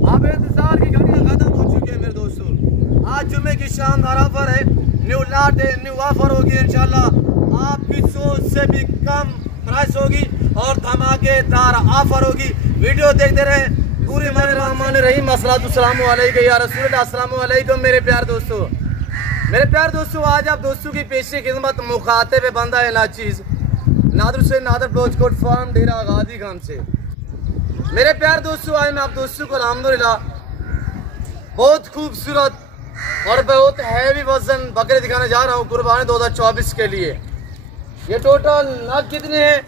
अब इंतजार की घड़ियां खत्म हो चुकी है मेरे दोस्तों। आज जुम्मे की शानदार ऑफर है, न्यू लाट है, न्यू ऑफर होगी इंशाल्लाह। आपकी सोच से भी कम प्राइस होगी और धमाकेदार ऑफर होगी। वीडियो देखते रहे पूरी रहमान रहीम। अस्सलामु अलैकुम या रसूलल्लाह। अस्सलामु अलैकुम मेरे प्यार दोस्तों। मेरे प्यार दोस्तों, आज आप दोस्तों की पेशी खिदमत मुखातिब बंदा है नाचीज नादर से नादर ब्लोचकोट फार्म डेरा गाजी खान से। मेरे प्यार दोस्तों, आज मैं आप दोस्तों को अल्हम्दुलिल्लाह बहुत खूबसूरत और बहुत हैवी वजन बकरे दिखाने जा रहा हूँ कुर्बानी 2024 के लिए। ये टोटल नग कितने हैं,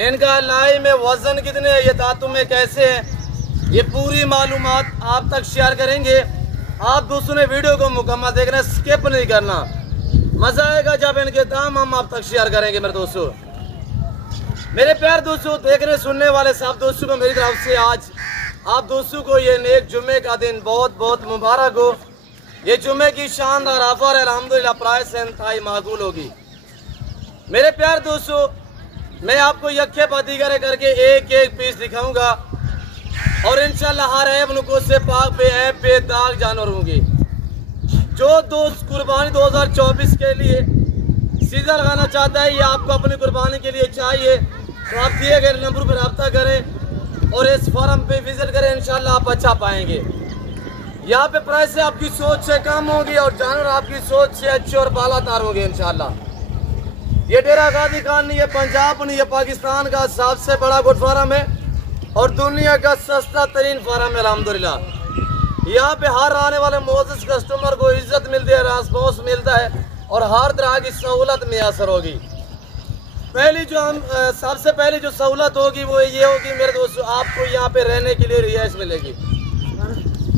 इनका लाई में वजन कितने हैं, ये दांतों में कैसे हैं, ये पूरी मालूमात आप तक शेयर करेंगे। आप दोस्तों ने वीडियो को मुकम्मल देखना, स्किप नहीं करना। मजा आएगा जब इनके दाम हम आप तक शेयर करेंगे मेरे दोस्तों। मेरे प्यार दोस्तों, देखने सुनने वाले सब दोस्तों को मेरी तरफ से आज आप दोस्तों को ये नेक जुम्मे का दिन बहुत बहुत मुबारक हो। ये जुम्मे की शानदार ऑफर है, अल्हम्दुलिल्लाह प्राइस इंतहाई माकूल होगी। मेरे प्यार दोस्तों, मैं आपको यक्के पति करके एक एक पीस दिखाऊंगा और इंशाल्लाह हर ऐब नुको से पाक पे ऐब पे दाग जानवर होंगे। जो दोस्त कुर्बानी 2024 के लिए सीजन लगाना चाहता है या आपको अपनी कुर्बानी के लिए चाहिए तो आप दिए गए नंबर पर रब्ता करें और इस फॉर्म पे विजिट करें, इंशाल्लाह आप अच्छा पाएंगे। यहाँ पे प्राइस से आपकी सोच से कम होगी और जानवर आपकी सोच से अच्छे और बालातार होंगे इंशाल्लाह। ये डेरा गाजी खान नहीं, ये पंजाब नहीं, ये पाकिस्तान का सबसे बड़ा गुड फार्म है और दुनिया का सस्ता तरीन फार्म है अल्हम्दुलिल्लाह। यहाँ पे हर आने वाले मोअज़्ज़िज़ कस्टमर को इज्जत मिलती है, रेस्पॉन्स मिलता है और हर तरह की सहूलत मैसर होगी। सबसे पहली जो सहूलत होगी वो ये होगी मेरे दोस्तों, आपको यहाँ पे रहने के लिए रिहाइश मिलेगी।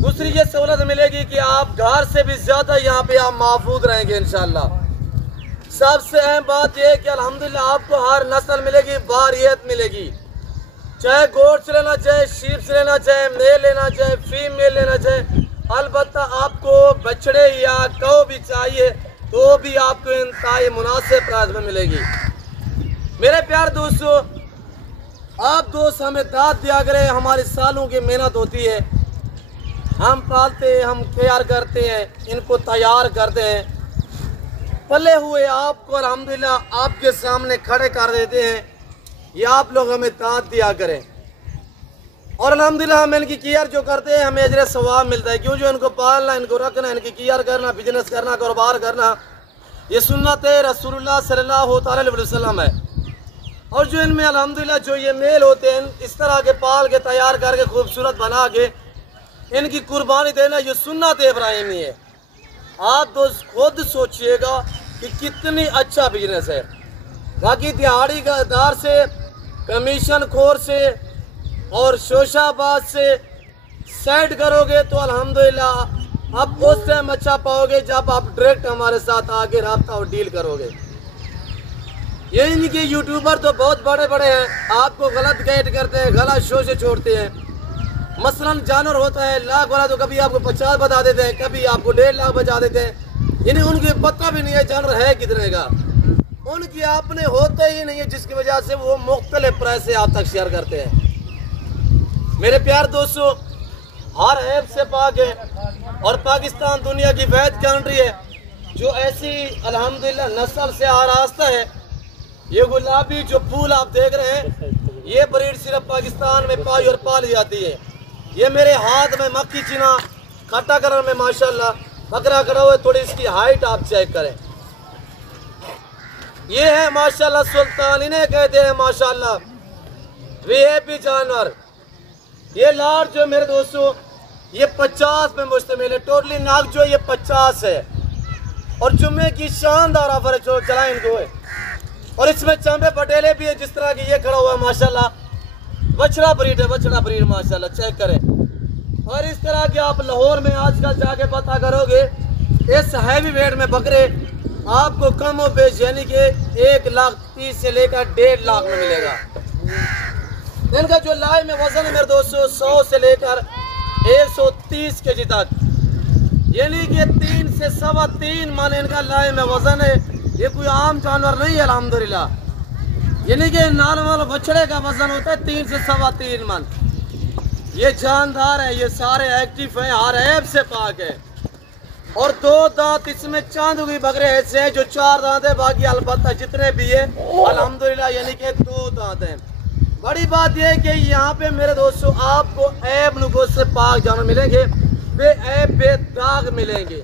दूसरी ये सहूलत मिलेगी कि आप घर से भी ज्यादा यहाँ पे आप महफूज रहेंगे इंशाल्लाह। सबसे अहम बात यह है कि अल्हम्दुलिल्लाह आपको हर नस्ल मिलेगी, बारियत मिलेगी। चाहे गोट से लेना, चाहे शीप से लेना, चाहे मेल लेना, चाहे फीमेल लेना, चाहे अलबत्ता आपको बछड़े या कौ भी चाहिए तो भी आपको इंतहाई मुनासिब प्राइस में मिलेगी। मेरे प्यार दोस्तों, आप दोस्त हमें दाद दिया करें, हमारी सालों की मेहनत होती है, हम पालते हैं, हम तैयार करते हैं, इनको तैयार करते हैं, पले हुए आपको अल्हम्दुलिल्लाह आपके सामने खड़े कर देते हैं। ये आप लोग हमें दाद दिया करें और अल्हम्दुलिल्लाह हम इनकी केयर जो करते हैं हमें अजर सवाब मिलता है। क्यों, जो इनको पालना, इनको रखना, इनकी केयर करना, बिजनेस करना, कारोबार करना, ये सुन्नत रसूलुल्लाह सल्लल्लाहु अलैहि वसल्लम है। और जो इनमें अल्हम्दुलिल्लाह जो ये मेल होते हैं, इस तरह के पाल के तैयार करके खूबसूरत बना के इनकी कुर्बानी देना, ये सुन्नत इब्राहिमी है। आप दोस्त खुद सोचिएगा कि कितनी अच्छा बिजनेस है। बाकी दिहाड़ीदार से, कमीशन खोर से और शोशाबाज से सेट करोगे तो अल्हम्दुलिल्लाह आप उस टाइम अच्छा पाओगे जब आप डायरेक्ट हमारे साथ आगे रब्ता और डील करोगे। ये इनके यूट्यूबर तो बहुत बड़े बड़े हैं, आपको गलत गाइड करते हैं, गलत शो से छोड़ते हैं। मसलन जानवर होता है लाख वाला तो कभी आपको 50 बता देते हैं, कभी आपको 1.5 लाख बता देते हैं। यानी उनके पता भी नहीं है जानवर है कितने का, उनकी आपने होता ही नहीं है, जिसकी वजह से वो मुख्तलिफ प्राइस से आप तक शेयर करते हैं। मेरे प्यार दोस्तों, हर ऐप से पाक है और पाकिस्तान दुनिया की वैद कंट्री है जो ऐसी अल्हम्दुलिल्लाह नस्ल से आरास्ता है। ये गुलाबी जो फूल आप देख रहे हैं, ये ब्रीड सिर्फ पाकिस्तान में पाई और पाली जाती है। ये मेरे हाथ में मक्खी चीना खट्टा कलर में माशाल्लाह बकरा खड़ा हुआ है, थोड़ी इसकी हाइट आप चेक करें। ये है माशाल्लाह सुल्तान, इन्हें कहते हैं माशाल्लाह वीआईपी जानवर। ये लाट जो मेरे दोस्तों ये 50 में मुश्तमिल है, टोटली नाग जो ये 50 है और जुम्मे की शानदार ऑफर है जो चला इनको है। और इसमें चंबे पटेले भी है, जिस तरह की ये खड़ा हुआ है माशाल्लाह, बछड़ा ब्रीड है, बछड़ा ब्रीड माशाल्लाह चेक करें। और इस तरह के आप लाहौर में आजकल जाके पता करोगे, इस हैवी वेट में बकरे आपको कम और बेच यानी कि 1,30,000 से लेकर 1.5 लाख में मिलेगा। इनका जो लाई में वजन है मेरे दोस्तों 100 से लेकर 130 केजी तक, यानी कि 3 से 3.25 मन इनका लाई में वजन है। ये कोई आम जानवर नहीं है अल्हम्दुलिल्लाह। यानी कि नॉर्मल बछड़े का वजन होता है 3 से 3.25 मन। ये जानदार है, ये सारे एक्टिव हैं, हर ऐब से पाक है। और 2 दांत इसमें चांदू की बकरे ऐसे हैं जो 4 दांत है, बाकी अलबत्ता जितने भी है अल्हम्दुलिल्लाह यानी कि 2 दांत हैं। बड़ी बात यह है कि यहाँ पे मेरे दोस्तों आपको ऐब नुगों से पाक जानवर मिलेंगे, बेऐब बेदाग मिलेंगे।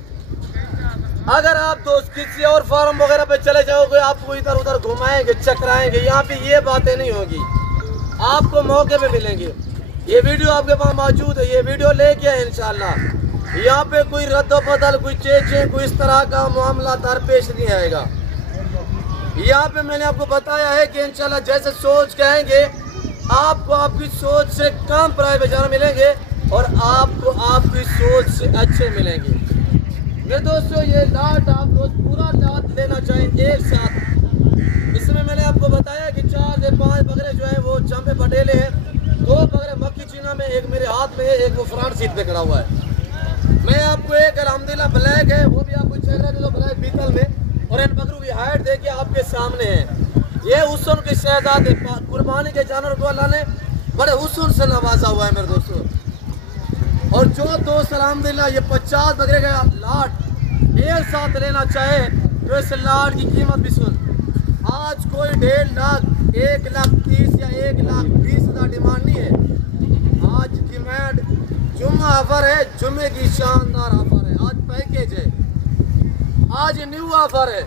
अगर आप दोस्त किसी और फार्म वगैरह पे चले जाओगे, आपको इधर उधर घुमाएंगे चकराएंगे, यहाँ पे ये बातें नहीं होगी, आपको मौके पे मिलेंगे। ये वीडियो आपके पास मौजूद है, ये वीडियो लेके आए इंशाल्लाह। यहाँ पे कोई रद्द बदल, कोई चेंज, कोई इस तरह का मामला दरपेश नहीं आएगा। यहाँ पे मैंने आपको बताया है कि इंशाल्लाह जैसे सोच के आएंगे, आपको आपकी सोच से कम प्राइवेट जानवर मिलेंगे और आपको आपकी सोच से अच्छे मिलेंगे। मेरे दोस्तों ये लाट आप रोज पूरा लाट लेना चाहें एक साथ। इसमें मैंने आपको बताया कि 4 से 5 बकरे जो है वो जंपे पटेले हैं, 2 बकरे मक्की चीना में, एक मेरे हाथ में है, एक वो फ्रंट सीट पे खड़ा हुआ है। मैं आपको एक अल्हम्दुलिल्लाह ब्लैक है, वो भी आपको चेहरा दिलो ब्लैक बीतल में, और इन बकरों की हाइट देखिए आपके सामने है। ये हुस्न के शहजादे, कुर्बानी के जानवर को अल्लाह ने बड़े हुस्न से नवाजा हुआ है मेरे दोस्तों। और जो दोस्त अल्हम्दुलिल्लाह ये 50 बकरे का लाट एक साथ लेना चाहे तो इस लाट की कीमत भी सुन। आज कोई 1.5 लाख, 1,30,000 या 1,20,000 डिमांड नहीं है। आज डिमांड जुम्मा ऑफर है, जुम्मे की शानदार ऑफर है, आज पैकेज है, आज न्यू ऑफर है,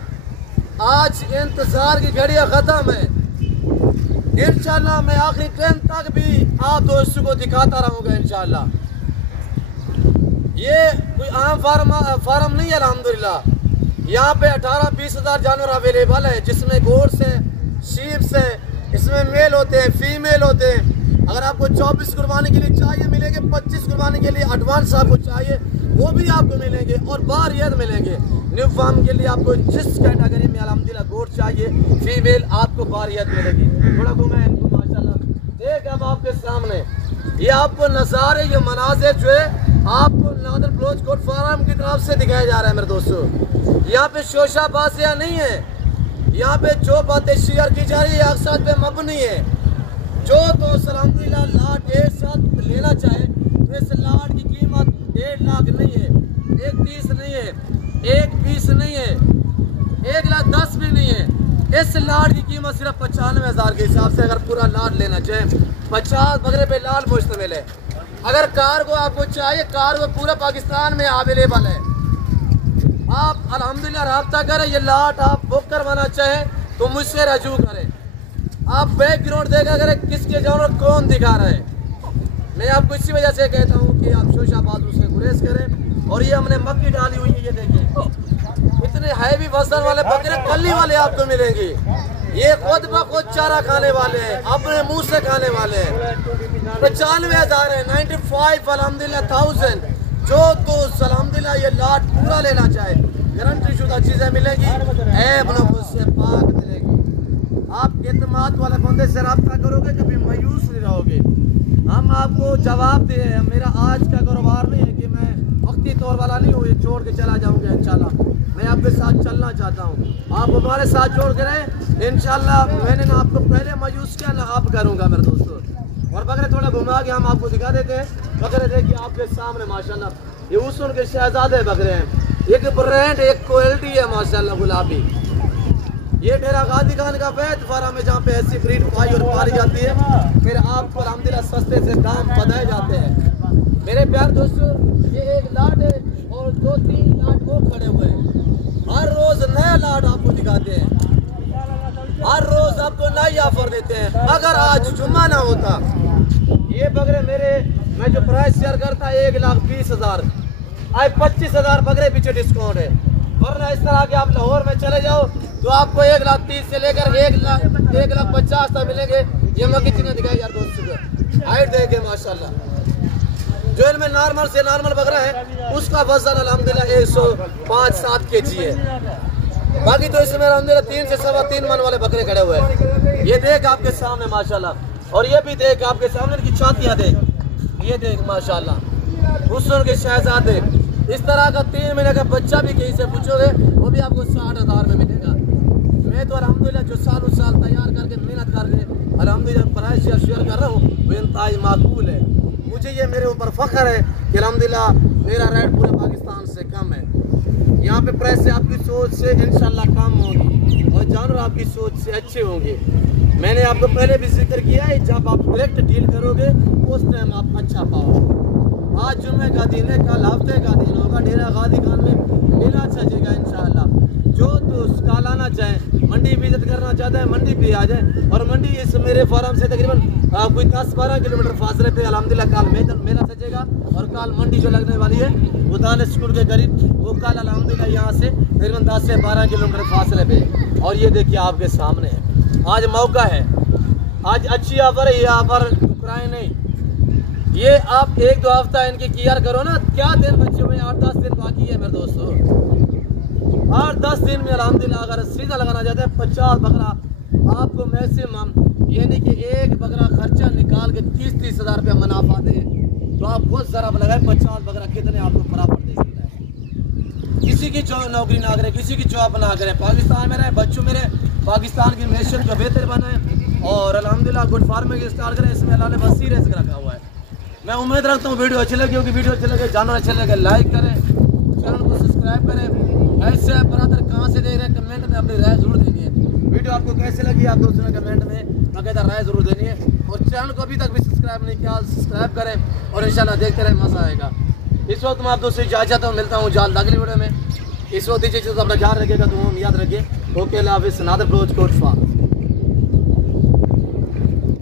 आज इंतजार की घड़ियां खत्म है। इंशाल्लाह मैं आखिरी ट्रेन तक भी आप दोस्तों को दिखाता रहूंगा इंशाल्लाह। ये कोई आम फार्म नहीं है अल्हम्दुलिल्लाह। यहाँ पे 18-20 हज़ार जानवर अवेलेबल है, जिसमें गोट्स है, शीप्स है, इसमें मेल होते हैं, फीमेल होते हैं। अगर आपको 24 कुर्बानी के लिए चाहिए मिलेंगे, 25 कुर्बानी के लिए एडवांस आपको चाहिए वो भी आपको मिलेंगे, और बारियत मिलेंगे। न्यू फार्म के लिए आपको जिस कैटेगरी में अल्हम्दुलिल्लाह गोट चाहिए फीमेल आपको बारियत मिलेगी। थोड़ा घुमाए इनको माशाल्लाह, देख अब आपके सामने ये आपको नज़ारे, ये मनाज़िर जो है आपको नादर ब्लोच कोट फार्म की तरफ से दिखाया जा रहा है मेरे दोस्तों। यहाँ पे शोशाबाजियाँ नहीं है, यहाँ पे जो बातें शेयर की जा रही है अक्सर पे मबनी है। जो दोस्त अल्हम्दुलिल्लाह लाट एक साथ लेना चाहे तो इस लाट की कीमत 1.5 लाख नहीं है, 1,30,000 नहीं है, 1,20,000 नहीं है, 1,10,000 भी नहीं है। इस लाट की कीमत सिर्फ 95,000 के हिसाब से अगर पूरा लाट लेना चाहे, 50 बकरे पे लाट मुश्तमिल है। अगर कार को आपको चाहिए, कार को पूरा पाकिस्तान में अवेलेबल है। आप अल्हम्दुलिल्लाह रब्ता करें, ये लाट आप बुक करवाना चाहें तो मुझसे रजू करें। आप बैकग्राउंड देखा करें किसके जानवर कौन दिखा रहा है। मैं आपको इसी वजह से कहता हूँ कि आप शोशाबाजों से गुरेज करें। और ये हमने मक्की डाली हुई है, ये देखिए इतने हैवी वजन वाले बकरे कल्ली वाले आपको मिलेंगे। ये खुद ब खुद चारा खाने वाले हैं, अपने मुंह से खाने वाले हैं। 95,000 है, 95 अल्हम्दुलिल्लाह 1000। जो तो अल्हम्दुलिल्लाह ये लाट पूरा लेना चाहे, गारंटी शुदा चीजें मिलेंगी, ऐब से पाक मिलेगी। आप एतमाद वाले बंदे से रब्ता करोगे, कभी मायूस नहीं रहोगे। हम आपको जवाब दे, मेरा आज का कारोबार नहीं है कि मैं वक्ती तौर वाला नहीं हूँ, ये छोड़ के चला जाऊँगा। इंशाल्लाह मैं आपके साथ चलना चाहता हूँ, आप हमारे साथ जोड़ के रहें इंशाल्लाह। मैंने ना आपको पहले मायूस किया, ना आप करूँगा मेरे दोस्तों। और बकरे थोड़ा घुमा के हम आपको दिखा देते हैं। बकरे देखिए आपके सामने माशाल्लाह, ये हुस्न के शहजादे बकरे हैं। एक ब्रांड, एक क्वालिटी है माशाल्लाह गुलाबी। ये डेरा गाजी खान का वैद फार्म है, जहाँ पे ऐसी ब्रीड पाई और पाली जाती है, फिर आपको अल्हम्दुलिल्लाह सस्ते से दाम बताए जाते हैं। मेरे प्यार दोस्तों, ये एक लाट है और 2-3 लाट वो खड़े हुए हैं। हर रोज नया लाट आपको दिखाते हैं, हर रोज आपको नई ऑफर देते हैं। अगर आज जुम्मा ना होता, ये बकरे मेरे मैं जो प्राइस शेयर करता 1,20,000, आज 25,000 बकरे पीछे डिस्काउंट है। वरना इस तरह के आप लाहौर में चले जाओ तो आपको 1,30,000 से लेकर 1,50,000 तक मिलेंगे। ये मक्की चीना दिखाई यार दोस्तों को, हाइट देखे माशाल्लाह। जो इनमें नॉर्मल से नॉर्मल बकरा है उसका वजन अल्हम्दुलिल्लाह 105-7 kg है। बाकी तो इसमें अल्हम्दुलिल्लाह 3 से 3.25 मन वाले बकरे खड़े हुए हैं। ये देख आपके सामने माशाल्लाह, और ये भी देख आपके सामने इनकी छातियाँ देख, ये देख माशाल्लाह हुस्न के शहजादे। इस तरह का 3 महीने का बच्चा भी कहीं से पूछोगे वो भी आपको 60,000 में मिलेगा। मैं तो अल्हम्दुलिल्लाह जो सालों साल तैयार करके मेहनत करके अल्हम्दुलिल्लाह प्राइस शेयर कर रहा हूँ, वो इंतहाई माकूल है। मुझे ये मेरे ऊपर फ़ख्र है कि अल्हम्दुलिल्लाह मेरा रेट पूरे पाकिस्तान से कम है। यहाँ पे पैसे आपकी सोच से इंशाल्लाह कम होंगी और जानवर आपकी सोच से अच्छे होंगे। मैंने आपको पहले भी जिक्र किया है, जब आप डायरेक्ट डील करोगे उस टाइम आप अच्छा पाओगे। आज जुम्मे का दिन है, कल हफ्ते का दिन होगा, डेरा गाजी खान में मेला सजेगा इंशाल्लाह। जो दोस्त कल आना चाहे, मंडी विजिट करना चाहता है मंडी भी आ जाए। और मंडी इस मेरे फार्म से तकरीबन कोई 10-12 किलोमीटर फासले पे अल्हम्दुलिल्लाह कल मेला सजेगा। और कल मंडी जो लगने वाली है उदान स्कूल के करीब, वो कल अल्हम्दुलिल्लाह यहाँ से तकरीबन 10 से 12 किलोमीटर फासले पे। और ये देखिए आपके सामने है, आज मौका है, आज अच्छी ऑफर है। ये ऑफर टुकराए नहीं, ये आप 1-2 हफ्ता इनकी केयर करो ना। क्या दिन बच्चे हुए, 8-10 दिन बाकी है मेरे दोस्तों। 8-10 दिन में अल्हम्दुलिल्लाह अगर सीधा लगाना चाहते हैं 50 बकरा आपको मैक्सिमम, यानी कि एक बकरा खर्चा निकाल के 30-30 हज़ार रुपया मुनाफा दे, तो आप बहुत ज़रा लगाए 50 बकरा कितने आपको बराबर दे सकता है। किसी की नौकरी ना करे, किसी की जॉब ना करे, पाकिस्तान में रहे, बच्चों मेरे पाकिस्तान की मैशत को बेहतर बनाए और अल्हम्दुलिल्लाह गुड फार्मिंग स्टार्ट करें। इसमें अल्लाह ने बसी रिज़्क़ रखा हुआ है। मैं उम्मीद रखता हूँ वीडियो अच्छी लगी होगी। वीडियो अच्छी लगे, जानवर अच्छे लगे, लाइक करें, चैनल को सब्सक्राइब करें। ऐसे ब्रदर कहाँ से देख रहे हैं कमेंट में अपनी राय ज़रूर देनी है। वीडियो आपको कैसे लगी आप दोस्तों ने कमेंट में बाकायदा राय ज़रूर देनी है। और चैनल को अभी तक भी सब्सक्राइब नहीं किया, सब्सक्राइब करें और इंशाल्लाह देखते रहें, मज़ा आएगा। इस वक्त मैं आप दोस्तों इजाज़त हूँ, मिलता हूँ जल्द अगली वीडियो में। इस वक्त दीजिए, अपना ख्याल रखिएगा, तो हम याद रखिए। ओके, अल्लाह हाफ़िज़। नादर ब्रोच कोट फा।